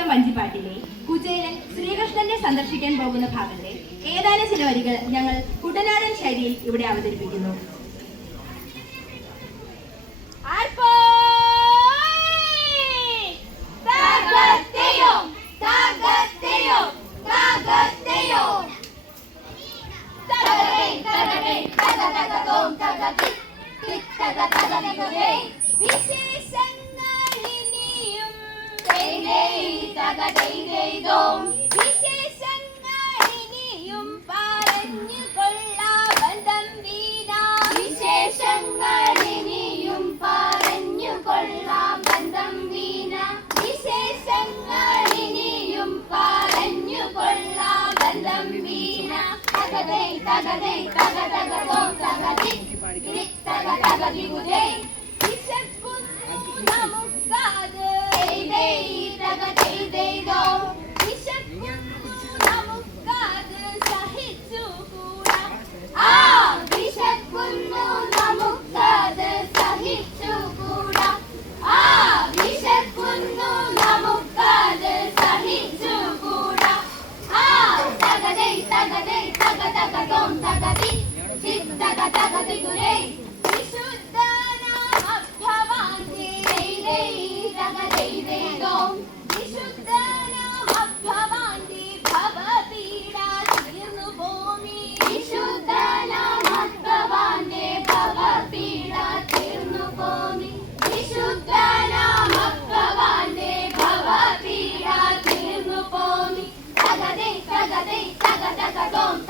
പ്രശസ്ത വഞ്ചിപ്പാട്ടിലെ കുചേലൻ ശ്രീകൃഷ്ണനെ സന്ദർശിക്കാൻ പോകുന്ന ഭാഗത്തെ ഏതാനും ചില വരികൾ ഞങ്ങൾ കുട്ടനാടൻ ശൈലിയിൽ ഇവിടെ അവതരിപ്പിക്കുന്നു This പകതെയ്തെയ്തോം വിശേഷങ്ങൾ ഇനിയും പറഞ്ഞു കൊള്ളാവതം വീര വിശേഷങ്ങൾ ഇനിയും പറഞ്ഞു കൊള്ളാവതം വീര വിശേഷങ്ങൾ ഇനിയും പറഞ്ഞു കൊള്ളാവതം വീര തകതൈ തകതൈ തകതകതോ തകതി തകതകി ഉദേ da da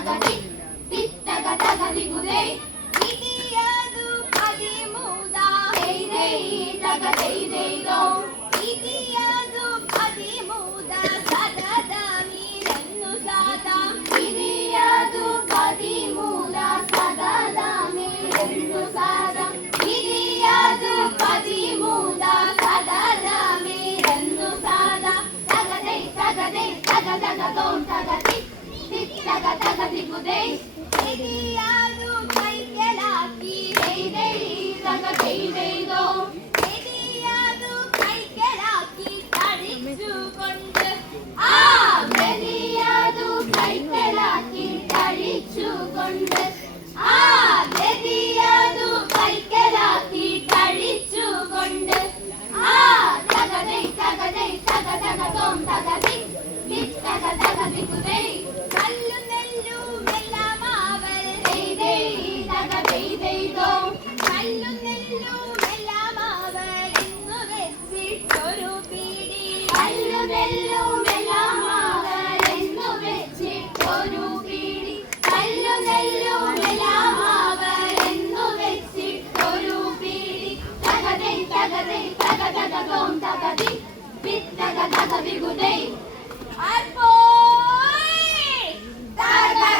తగలి పిట్టగా తగలి గుదే তগদি বিদ্যাগা দাদা বিগুদে আর বই দাদা